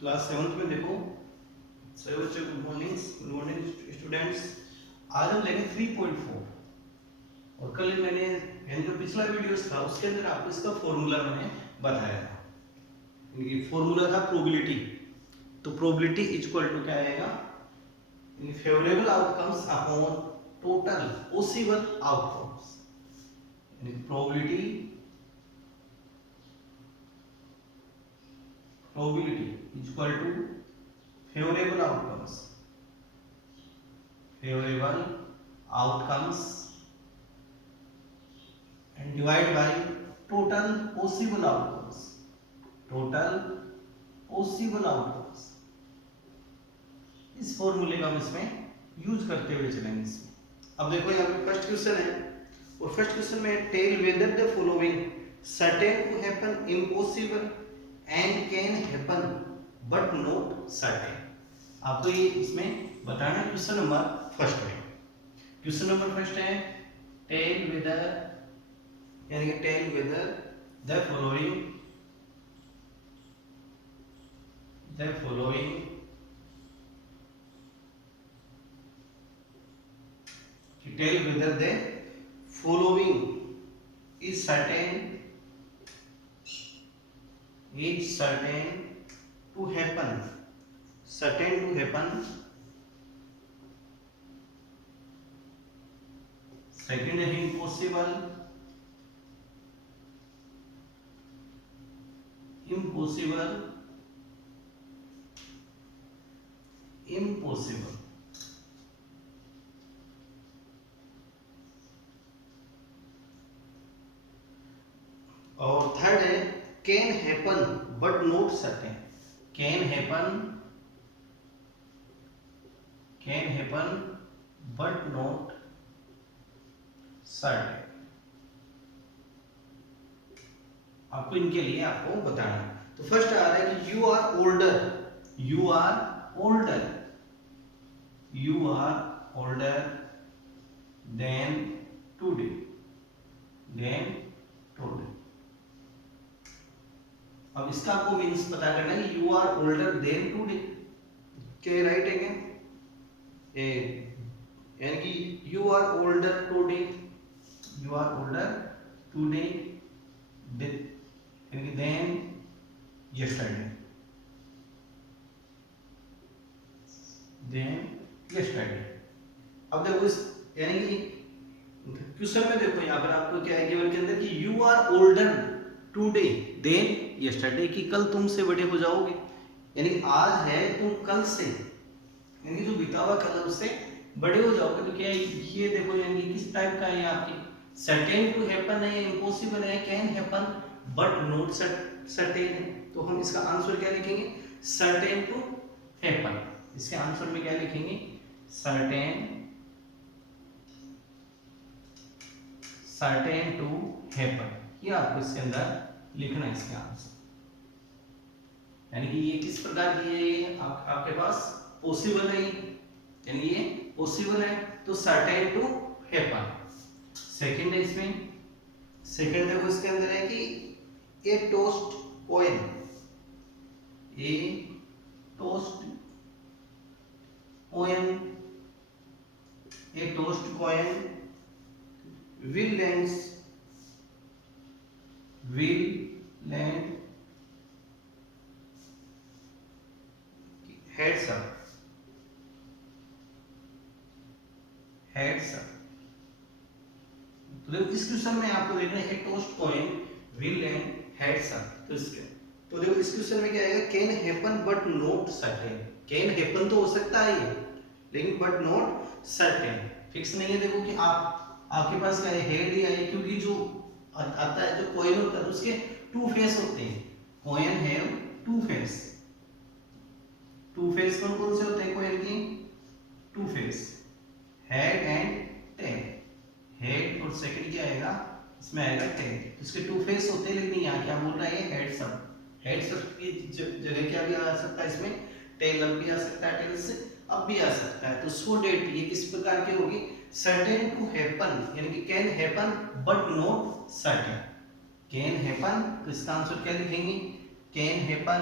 Class 7th में देखो सभी बच्चों गुड मॉर्निंग स्टूडेंट्स। आज हम लेंगे 3.4 और कल मैंने यानी जो पिछला वीडियोस था उसके अंदर आपको इसका फॉर्मूला मैंने बताया था। यानी फॉर्मूला था प्रोबेबिलिटी। तो प्रोबेबिलिटी इज इक्वल टू क्या आएगा, favourable outcomes upon total possible outcomes. यानी probability is equal to favorable outcomes and divide by total possible outcomes। इस फॉर्मूले का हम इसमें यूज करते हुए चलेंगे इसमें। अब देखो यहाँ पे फर्स्ट क्वेश्चन है और फर्स्ट क्वेश्चन में tell whether the following certain to happen impossible and can happen but not certain. आपको ये इसमें बताना क्वेश्चन नंबर फर्स्ट है। क्वेश्चन नंबर फर्स्ट है टेल वेदर यानी कि tell whether the following tell whether the following is certain to happen second है impossible और थर्ड है can happen but not certain. Can happen but not certain. आपको इनके लिए आपको बताना है। तो फर्स्ट आ रहा है कि you are older than today अब इसका आपको मीन्स पता करना है कि you are older than today क्या राइट है क्या, यानी कि यू आर ओल्डर टुडे यानी कि देन यस्टरडे अब देखो इस यानी कि क्वेश्चन में देखो यहाँ पर आपको क्या है गिवन के अंदर कि you are older today than yesterday कि कल तुमसे बड़े हो जाओगे। यानी आज है तुम कल से यानी जो बीता हुआ कल उससे बड़े हो जाओगे। तो क्या है ये देखो यानी किस टाइप का है आपकी सर्टेन टू हैपन है, इम्पॉसिबल है, can happen but not certain है। तो हम इसका आंसर क्या लिखेंगे सर्टेन टू हैपन। इसके आंसर में क्या लिखेंगे सर्टेन टू हैपन। ये आपको इसके अंदर लिखना है इसके आंसर। यानी कि ये किस प्रकार की है, ये आपके पास पॉसिबल है, यानी ये पॉसिबल है तो सर्टेन टू हैपन। सेकंड है इसमें सेकंड देखो इसके अंदर है कि a tossed coin will land heads up तो देखो इस क्वेश्चन में आपको देखना है toast coin will land heads up। तो इसके तो देखो इस क्वेश्चन में क्या आएगा can happen but not certain. Can happen तो हो सकता है ये लेकिन बट नॉट सर्टेन फिक्स नहीं है। देखो कि आपके पास क्या है हेड ही है, क्योंकि जो आता है जो कॉइन होता है उसके टू फेस होते हैं। कॉइन हैव टू फेस कौन कौन से होते हैं कॉइन की two face head and tail. Head और सेकंड क्या आएगा इसमें आएगा टेल। इसके टू फेस होते हैं लेकिन यहाँ क्या बोल रहा है हेड्स अप की जगह क्या भी आ सकता है इसमें टेल अप भी आ सकता है, टेल से अप भी आ सकता है। तो सो डेट ये किस प्रकार की होगी सर्टेन टू हैपन यानी कि can happen but not certain. Can happen तो इसका आंसर क्या लिखेंगे can happen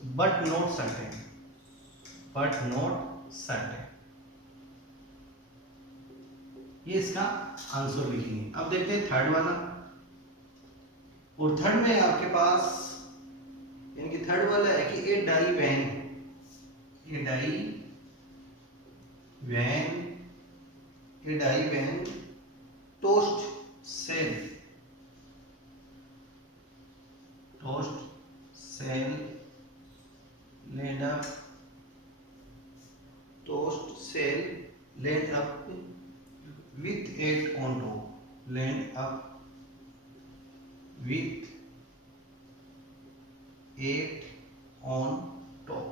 but not certain, but not certain, ये इसका आंसर लिखेंगे। अब देखते हैं थर्ड वाला, और थर्ड में आपके पास यानी कि थर्ड वाला है कि a die when, a die when, a die when tossed shall, tossed shall land up, tossed shall land up with 8 on top, land up with 8 on top।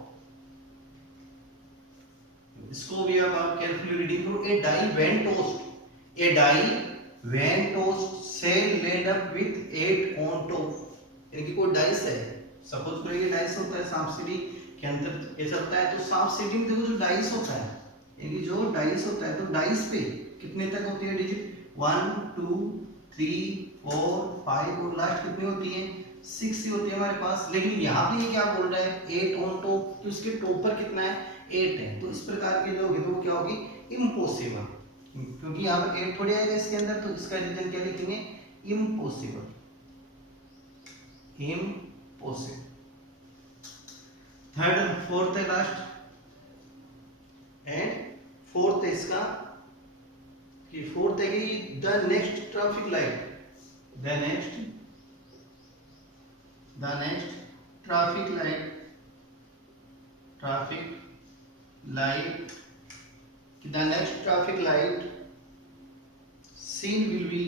इसको भी अब आप केयरफुली रीडिंग करो। A die when tossed, a die when tossed shall land up with 8 on top, यानी कि कोई dice है, suppose करो ये डाइस होता है सांप सीढ़ी के अंदर ऐसा होता है, तो सांप सीढ़ी में देखो जो डाइस होता है, यानी कि जो डाइस होता है, तो डाइस पे कितने तक होती है डिजिट, 1 2 3 4 5 और लास्ट कितनी होती है, 6 ही होती है हमारे पास। लेकिन यहाँ पे ये क्या बोल रहा है, 8 ऑन टॉप, तो इसके टॉप पर कितना है, 8 है, तो इस प्रकार के जो होगी तो वो क्या होगी, इम्पॉसिबल, क्योंकि यहाँ पर 8 थोड़ी आएगा इसके अंदर, तो इसका रीजन क्या लिखेंगे, इम्पॉसिबल, इम्पॉसिबल। थर्ड फोर्थ है लास्ट, एंड फोर्थ है इसका कि फोर्थ है कि the next traffic light, the next traffic light, traffic light, the next traffic light seen will be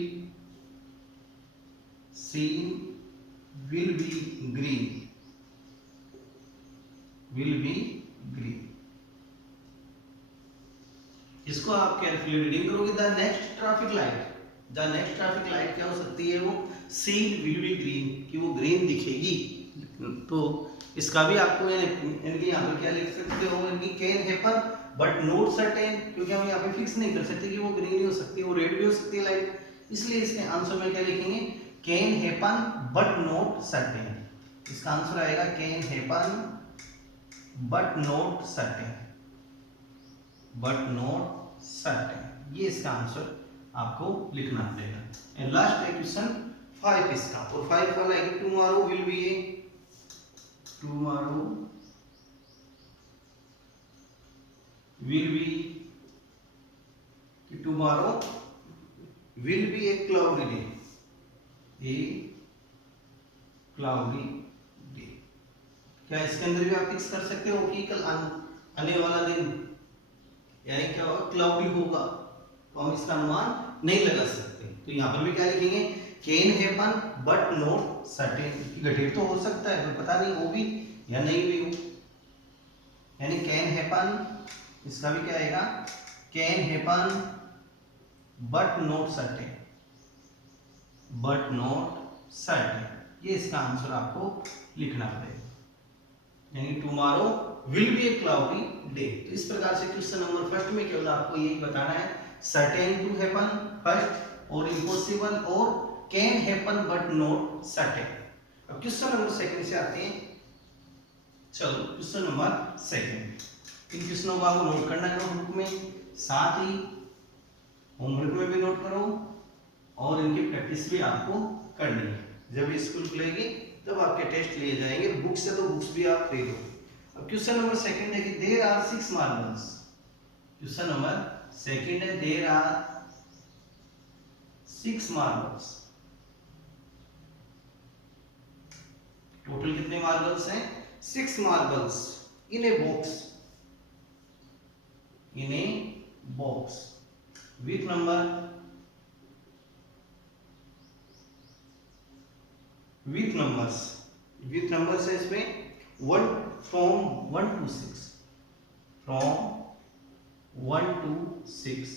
green, will be green. इसको आप केयरफुली रीडिंग करोगे, the next traffic light, the next traffic light क्या हो सकती है, वो scene will be green, कि वो ग्रीन दिखेगी। तो इसका भी आपको यानी यहाँ पे क्या लिख सकते हो, यानी can happen but not certain, क्योंकि हम यहाँ पे फिक्स नहीं कर सकते कि वो ग्रीन ही हो सकती है, वो रेड भी हो सकती है लाइट, इसलिए इसके आंसर में क्या लिखेंगे, can happen but not certain. इसका आंसर आएगा can happen but not certain, but not certain, ये इसका आंसर आपको लिखना पड़ेगा। एंड लास्ट है क्वेश्चन 5 इसका, और 5 वाला है कि tomorrow will be a, tomorrow will be, कि tomorrow will be a cloudy day, a cloudy day. क्या इसके अंदर भी आप फिक्स कर सकते हो कि कल आने वाला दिन यानी क्या होगा, क्लाउडी होगा, तो हम इसका अनुमान नहीं लगा सकते। तो यहाँ पर भी क्या लिखेंगे, can happen but not certain, घटित तो हो सकता है, तो पता नहीं हो भी या नहीं भी हो, यानी कैन हैपन, इसका भी क्या आएगा, can happen but not certain, but not certain, ये इसका आंसर आपको लिखना पड़ेगा, यानी tomorrow will be a cloudy day. तो इस प्रकार से क्वेश्चन नंबर फर्स्ट में केवल आपको यही बताना है, सर्टेन टू हैपन फर्स्ट, और इम्पॉसिबल, और can happen but not certain. अब क्वेश्चन नंबर सेकंड से आते हैं, चलो क्वेश्चन नंबर सेकंड, इन क्वेश्चनों को आपको नोट करना है नोटबुक में, साथ ही होमवर्क में भी नोट करो, और इनकी प्रैक्टिस भी आपको करनी है। जब स्कूल खुलेगी तब आपके टेस्ट लिए जाएंगे, बुक्स से तो बुक्स भी आप खरीदो। अब क्वेश्चन नंबर सेकंड है कि there are 6 marbles, question number second है देयर आर 6 मार्बल्स, टोटल कितने मार्बल्स हैं, 6 marbles in a box, in a box with number, with numbers है इसमें 1 from 1 to 6, from 1 to 6,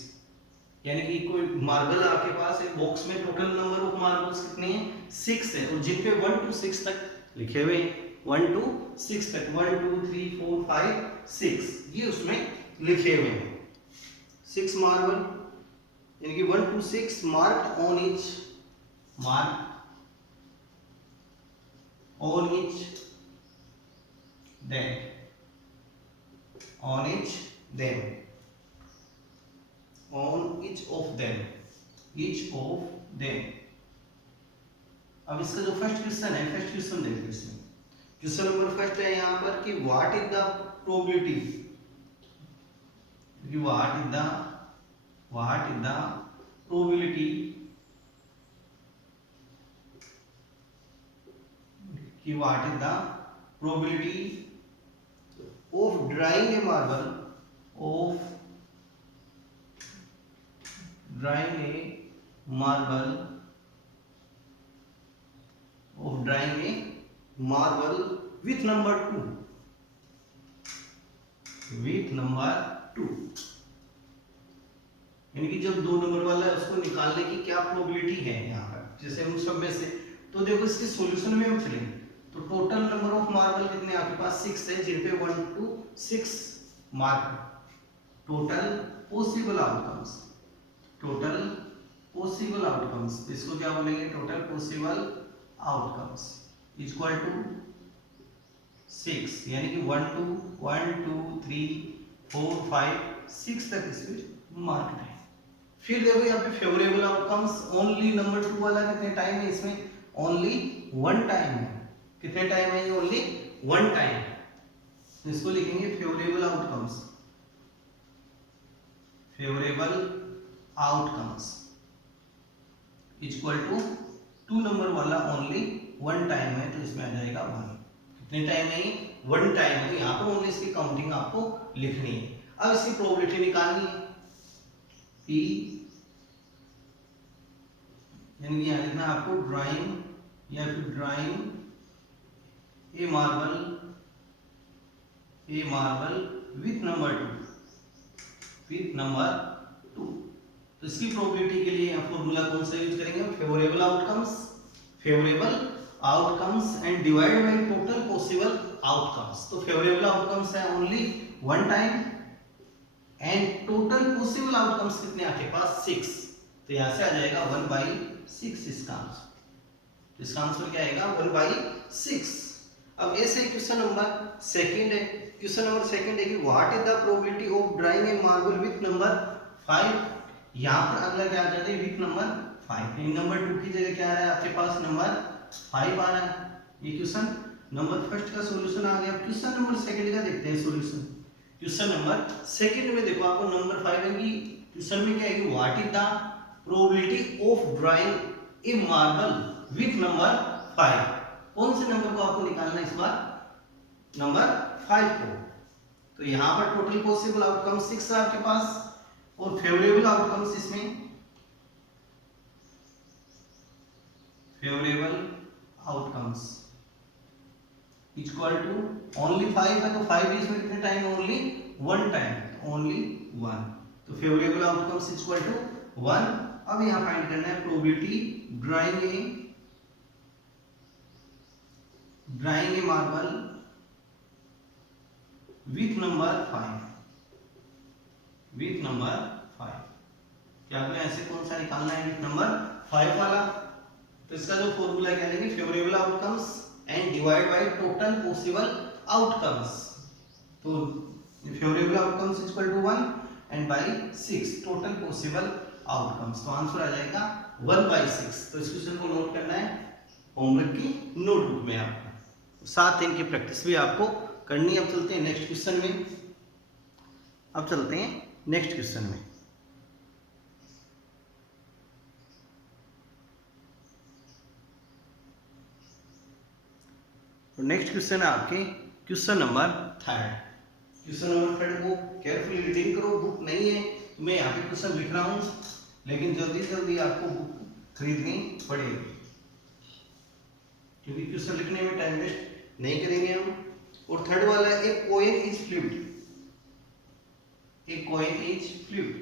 यानी कि कोई मार्बल आपके पास है बॉक्स में, टोटल नंबर ऑफ मार्बल्स कितने हैं, 6 है, और जिन पे 1 to 6 तक लिखे हुए हैं, 1 to 6 तक, 1 2 3 4 5 6 ये उसमें लिखे हुए हैं, 6 मार्बल, यानी कि 1 to 6 marked on each, mark on each that on each them, on each of them, each of them। अब इसका जो फर्स्ट क्वेश्चन है, फर्स्ट क्वेश्चन देखो इसमें। क्वेश्चन नंबर फर्स्ट है यहाँ पर कि what is the probability, what is the probability कि what is the probability of drawing a marble, of drawing a marble, of drawing a marble with number 2, with number 2, यानी कि जब 2 number वाला है उसको निकालने की क्या प्रोबेबिलिटी है यहाँ पर, जैसे हम सब में से। तो देखो इसके सॉल्यूशन में हम चलेंगे तो टोटल नंबर ऑफ मार्बल कितने आपके पास 6 है, जिन पे 1 to 6 mark. Total possible outcomes, total possible outcomes, इसको क्या बोलेंगे, total possible outcomes equal to 6, यानी कि 1 2 3 4 5 6 तक इसमें मार्क्ड है। फिर देखो यहाँ पे फेवरेबल आउटकम्स, ओनली नंबर 2 वाला कितने टाइम है इसमें, ओनली 1 टाइम है। कितने टाइम है ये, ओनली 1 टाइम। इसको लिखेंगे favourable outcomes, favourable outcomes equal to 2 number वाला ओनली 1 टाइम है, तो इसमें आ जाएगा 1। कितने टाइम है, 1 टाइम है, तो यहाँ पर ओनली इसकी काउंटिंग आपको लिखनी है। अब इसकी प्रोबेबिलिटी निकालनी है, P यानी कि यहाँ लिखना आपको ड्राइंग या फिर drawing a marble with number 2, with number 2। तो इसकी प्रोबेबिलिटी के लिए फॉर्मूला कौन सा यूज करेंगे, favourable outcomes and divide by total possible outcomes. तो फेवरेबल आउटकम्स है only 1 time and total possible outcomes कितने आपके पास 6, तो यहां से आ जाएगा 1/6 इसका आंसर। इसका आंसर क्या आएगा, 1/6। अब ऐसे क्वेश्चन नंबर सेकंड है, क्वेश्चन नंबर सेकंड है कि what is the probability of drawing a marble with number 5। यहाँ पर अगला क्या आ जाता है, विथ नंबर 5। नंबर 2 की जगह क्या आ रहा है आपके पास, नंबर 5 आ रहा है। ये क्वेश्चन नंबर फर्स्ट का सॉल्यूशन आ गया। क्वेश्चन नंबर सेकंड का देखते हैं सॉल्यूशन। क्वेश्चन नंबर सेकंड में देखो आपको नंबर 5 है कि क्वेश्चन में क्या है कि what is the probability of drawing a marble with number 5। कौन से नंबर को आपको निकालना है इस बार, नंबर 5 को। तो यहाँ पर टोटल पॉसिबल आउटकम 6 है आपके पास और फेवरेबल आउटकम्स इसमें, favourable outcomes equal to only 5 है, तो 5 इसमें कितने टाइम, ओनली 1 टाइम, ओनली 1। तो फेवरेबल आउटकम्स इक्वल टू 1। अब यहाँ फाइंड करना है probability drawing a marble with number 5, with number 5। क्या आपको ऐसे कौन सा निकालना है, विथ नंबर 5 वाला। तो इसका जो फॉर्मूला क्या लेंगे, favourable outcomes and divide by total possible outcomes. तो favourable outcomes equal to 1 and by 6 total possible outcomes. तो आंसर आ जाएगा 1/6। तो इस क्वेश्चन को नोट करना है होमवर्क की नोटबुक में आपको, साथ ही इनकी प्रैक्टिस भी आपको करनी है। अब चलते हैं नेक्स्ट क्वेश्चन में, अब चलते हैं नेक्स्ट क्वेश्चन में। तो नेक्स्ट क्वेश्चन है आपके क्वेश्चन नंबर 3। क्वेश्चन नंबर 3 को केयरफुली रीडिंग करो, बुक नहीं है तो मैं यहाँ पे क्वेश्चन लिख रहा हूँ, लेकिन जल्दी जल्दी आपको बुक खरीदनी पड़ेगी क्योंकि क्वेश्चन लिखने में टाइम वेस्ट नहीं करेंगे हम। और थर्ड वाला है, एक कॉइन इज फ्लिप्ड, एक कॉइन इज फ्लिप्ड,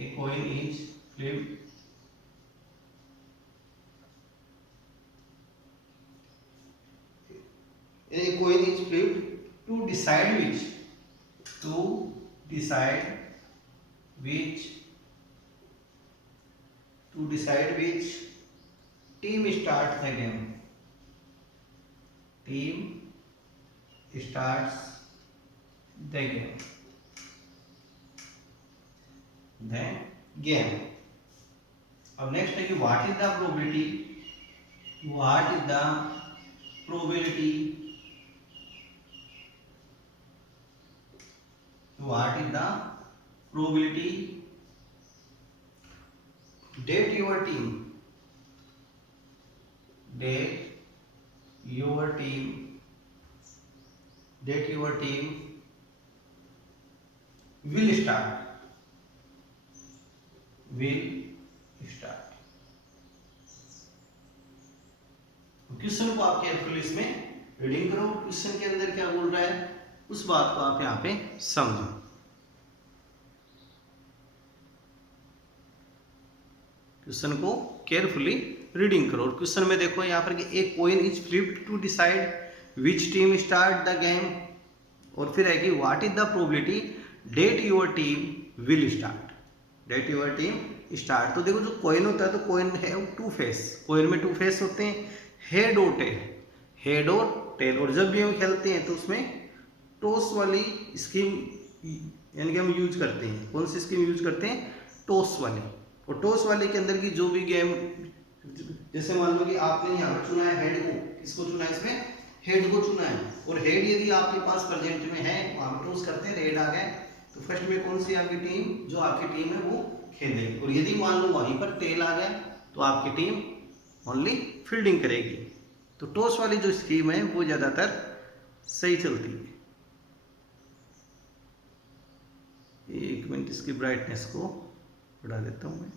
एक coin is flipped a coin is flipped to decide which team starts the game, team starts the game. अब नेक्स्ट है कि what is the probability, what is the probability, what is the probability that your team, that your team will start question को आप carefully इसमें reading करो, question के अंदर क्या बोल रहा है उस बात को आप यहाँ पे समझो। क्वेश्चन को केयरफुली रीडिंग करो। और क्वेश्चन में देखो यहाँ पर कि एक coin is flipped to decide which team start the game, और फिर है कि what is the probability that your team will start, that your team start. तो देखो जो कॉइन होता है तो कॉइन है टू फेस, कॉइन में टू फेस होते हैं, हेड और टेल, हेड और टेल। और जब भी हम खेलते हैं तो उसमें टॉस वाली स्कीम यानी कि हम यूज करते हैं। कौन सी स्कीम यूज करते हैं? टॉस वाली। और टॉस वाले के अंदर की जो भी गेम, जैसे मान लो कि आपने यहाँ पर चुना है हेड को, किसको चुना है इसमें? हेड को चुना है। और हेड यदि आपके पास प्रेजेंट में है, वहां पर टॉस करते हैं, रेड आ गए तो फर्स्ट में कौन सी आपकी टीम, जो आपकी टीम है वो खेलेगी। और यदि मान लो वहीं पर टेल आ गया तो आपकी टीम ओनली फील्डिंग करेगी। तो टॉस वाली जो स्कीम है वो ज्यादातर सही चलती है। एक मिनट इसकी ब्राइटनेस को बढ़ा देता हूं मैं।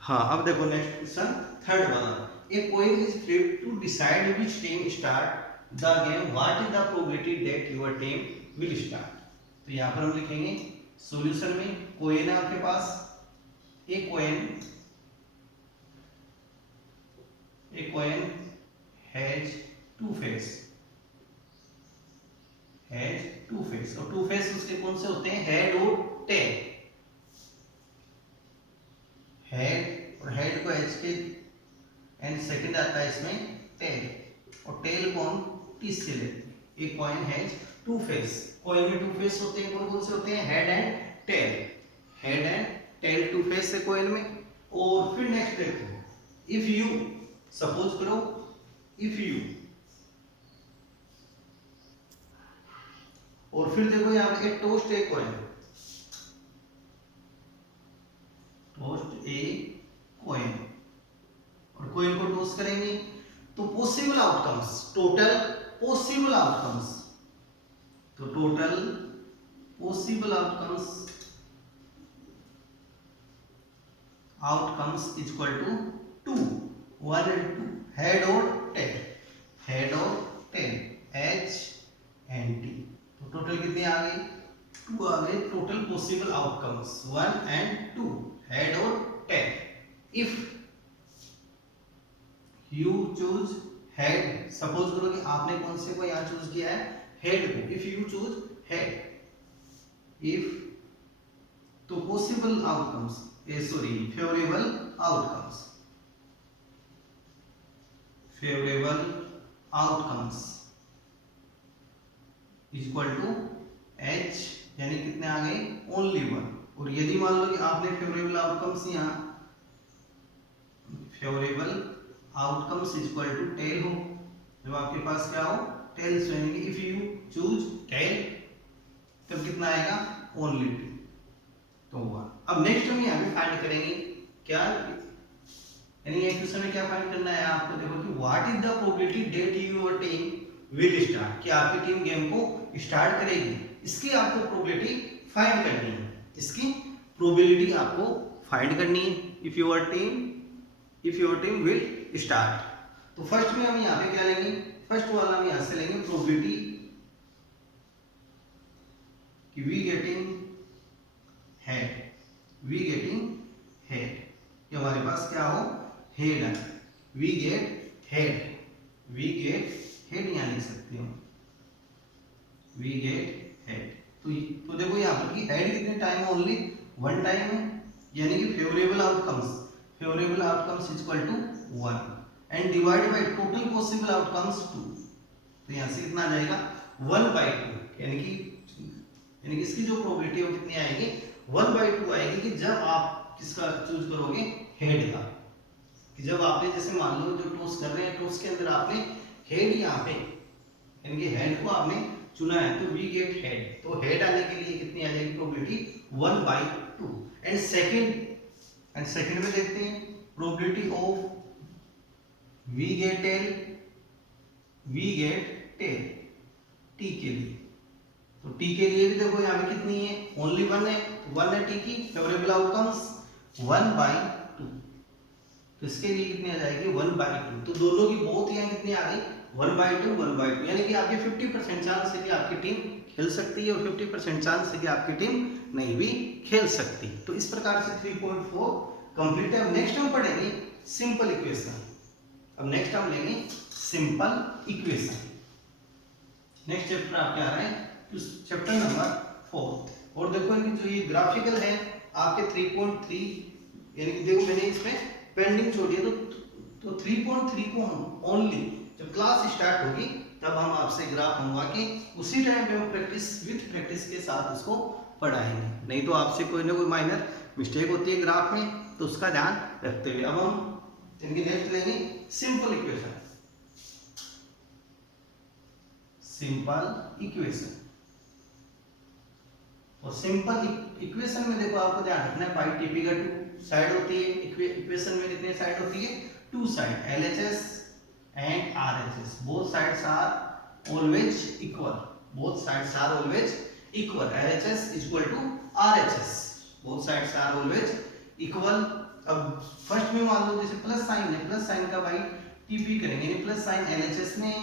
हाँ, अब देखो नेक्स्ट क्वेश्चन थर्ड वाला। A coin is flipped to decide which team start the game, what is the probability that your team will start. तो यहाँ पर हम लिखेंगे सॉल्यूशन में, कॉइन है आपके पास, a coin has two face, और टू फेस उसके कौन से होते हैं? हेड और टेल। हेड और हेड को एच के एंड सेकंड आता है इसमें टेल, और टेल को हम टी से लेते हैं। एक coin has two face, coin में टू फेस होते हैं, कौन कौन से होते हैं? Head and tail, head and tail two face है कॉइन में। और फिर नेक्स्ट देखो, इफ यू, सपोज करो इफ यू, और फिर देखो यहाँ पे tossed a coin, tossed a coin, और कॉइन को टॉस करेंगे तो possible outcomes, total possible outcomes, तो total possible outcomes is equal to 2, 1 and 2, head और टेल, हेड और टेल, एच एंड टी। तो टोटल कितने आ गई? 2 आ गए। Total possible outcomes 1 and 2, head और tail. If you choose head, suppose करो कि आपने कौन से को यहाँ चूज किया है? हेड को। If you choose head, if, तो possible outcomes, favourable outcomes equal to H, यानी कितने आ गए? ओनली 1। और यदि मान लो कि आपने फेवरेबल आउटकम्स यहाँ, favourable outcomes equal to tail हो, जब आपके पास क्या हो? टेल रहेंगे। इफ यू चूज टेल, तब कितना आएगा? ओनली 2, तो 1। अब नेक्स्ट हम यहाँ पे फाइंड करेंगे क्या, यानी ये क्वेश्चन में क्या फाइंड करना है आपको? देखो कि what is the probability that your team will start, कि आपकी टीम गेम को स्टार्ट करेगी, इसकी आपको प्रोबेबिलिटी फाइंड करनी है, इसकी प्रोबेबिलिटी आपको फाइंड करनी है। If your team will start, तो फर्स्ट में हम यहाँ पे क्या लेंगे? फर्स्ट वाला हम यहाँ से लेंगे प्रोबेबिलिटी कि वी गेटिंग हेड, कि हमारे पास क्या हो? हेड है, वी गेट हेड यहाँ लिख सकते हो, वी गेट हेड। तो देखो यहाँ पर कि हेड कितने टाइम? ओनली 1 टाइम है, यानी कि favourable outcomes is equal to 1, and divide by total possible outcomes 2। तो यहाँ से कितना आ जाएगा 1/2, यानी कि इसकी जो प्रोबेबिलिटी है वो कितनी आएगी 1/2 आएगी कि जब आप किसका चूज करोगे हेड का, कि जब आपने जैसे मान लो जो टॉस कर रहे हैं टॉस के अंदर आपने हेड यहाँ पे यानी कि हेड को आपने चुना है तो वी गेट हेड, तो हेड आने के लिए कितनी आ जाएगी प्रोबेबिलिटी 1/2। एंड सेकंड में देखते हैं probability of we get tail T के लिए। तो टी के लिए भी देखो यहाँ पे कितनी है ओनली 1 है टी की फेवरेबल आउटकम्स 1/2। तो इसके लिए कितनी आ जाएगी 1/2। तो दोनों की बहुत यहाँ कितनी आ गई 1/2 यानी कि आपके 50% चांस है कि आपकी टीम खेल सकती है और 50% चांस है कि आपकी टीम नहीं भी खेल सकती। तो इस प्रकार से 3.4 कंप्लीट है। अब नेक्स्ट हम पढ़ेंगे सिंपल इक्वेशन। अब नेक्स्ट हम लेंगे सिंपल इक्वेशन। नेक्स्ट चैप्टर आपके आ रहा है चैप्टर नंबर 4। और देखो इनकी जो ये ग्राफिकल है आपके 3.3 यानी कि देखो मैंने इसमें पेंडिंग छोड़ी है तो 3.3 को हम ओनली जब क्लास स्टार्ट होगी तब हम आपसे ग्राफ मंगवा के उसी टाइम पे हम प्रैक्टिस के साथ उसको पढ़ाएंगे। नहीं तो आपसे कोई ना कोई माइनर मिस्टेक होती है ग्राफ में तो उसका ध्यान रखते हुए अब हम इनकी नेक्स्ट लेंगे सिंपल इक्वेशन। सिंपल इक्वेशन और सिंपल इक्वेशन में देखो आपको ध्यान रखना है पाई टीपी का 2 साइड होती है। इक्वेशन में कितने साइड होती है 2 side LHS and RHS both sides are always equal, both sides are always equal, LHS is equal to RHS, both sides are always equal। अब फर्स्ट में मान लो जैसे प्लस साइन है, प्लस साइन का भाई टीपी करेंगे यानी प्लस साइन LHS में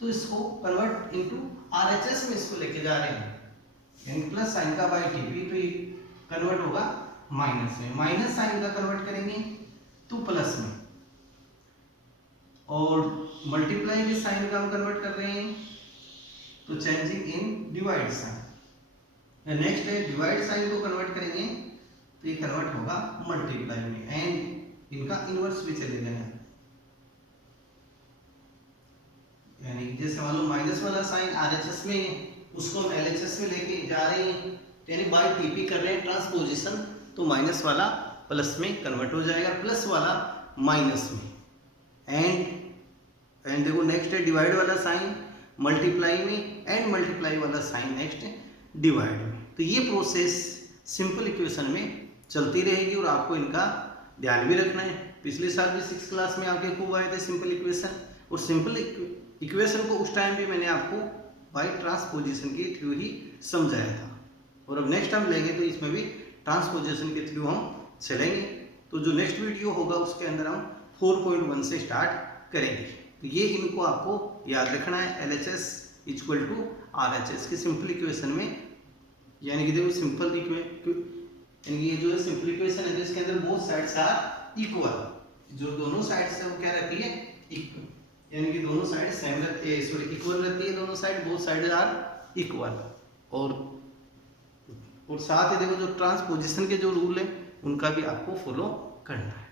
तो इसको कन्वर्ट इनटू RHS में इसको लेके जा रहे हैं यानी प्लस साइन का बाई टीपी तो ये कन्वर्ट होगा माइनस में, माइनस साइन का कन्वर्ट करेंगे तो प्लस में और मल्टीप्लाई के साइन का हम कन्वर्ट कर रहे हैं तो changing in divide sign. Next है डिवाइड साइन को कन्वर्ट करेंगे तो ये कन्वर्ट होगा मल्टीप्लाई में एंड इनका इनवर्स भी चलेगा यानी जैसे मान लो माइनस वाला साइन RHS में है उसको हम LHS में लेके जा रहे हैं यानी बाय टीपी कर रहे हैं ट्रांसपोजिशन तो माइनस वाला प्लस में कन्वर्ट हो जाएगा प्लस वाला माइनस में एंड देखो नेक्स्ट है डिवाइड वाला साइन मल्टीप्लाई में एंड मल्टीप्लाई वाला साइन नेक्स्ट डिवाइड में। तो ये प्रोसेस सिंपल इक्वेशन में चलती रहेगी और आपको इनका ध्यान भी रखना है। पिछले साल भी 6th क्लास में आपके खूब आए थे सिंपल इक्वेशन और सिंपल इक्वेशन को उस टाइम भी मैंने आपको बाय ट्रांसपोजिशन के थ्रू ही समझाया था और अब नेक्स्ट हम लेंगे तो इसमें भी ट्रांसपोजिशन के थ्रू हम चलेंगे। तो जो नेक्स्ट वीडियो होगा उसके अंदर हम 4.1 से स्टार्ट करेंगे। तो ये इनको आपको याद रखना है LHS इक्वल टू RHS की सिंपल इक्वेशन में यानी कि देखो सिंपल यानी ये जो है सिंपल इक्वेशन है जिसके अंदर बोथ साइड्स आर इक्वल, जो दोनों साइड्स है वो क्या रहती है यानी कि दोनों साइड सेम रहती है सॉरी इक्वल रहती है दोनों side both side are equal और साथ ही देखो जो ट्रांसपोजिशन के जो रूल है उनका भी आपको फॉलो करना है।